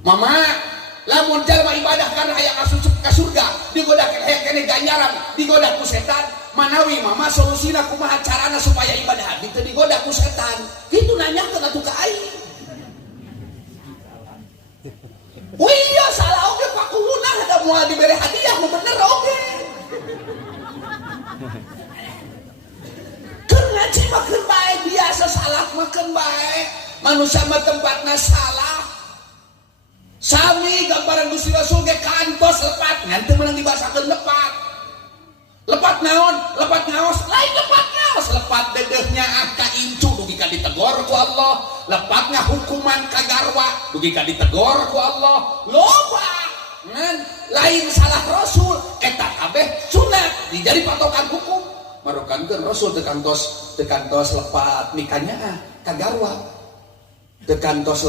mama lamun jalma ibadah karena aya ka surga digoda kene ganjaran digoda ku setan manawi mama solusina kumaha carana supaya ibadah ditu digoda ku setan kitu nanyakeun atuh ka aing. Oh iya salah oge pakuhuna ada moal dibere hadiah mah bener oge. Keur ngaji mah keur bae biasa salah mah keur bae. Manusia mah tempatna salah. Sami gambaran Gusti Rasul ge kantos lepat ngan teu meunang dibasakeun lepat. Lepat naon? Lepat ngaos. Lain lepat ngaos, lepat dedehnya ka incu dugi ka ditegor ku Allah. Lepatnya hukuman ka garwa dugi ka ditegor ku Allah. Loba ngan lain salah Rasul eta kabeh sunat dijadi patokan hukum. Marokankeun Rasul teu kantos lepat mikanya ka garwa. Teu kantos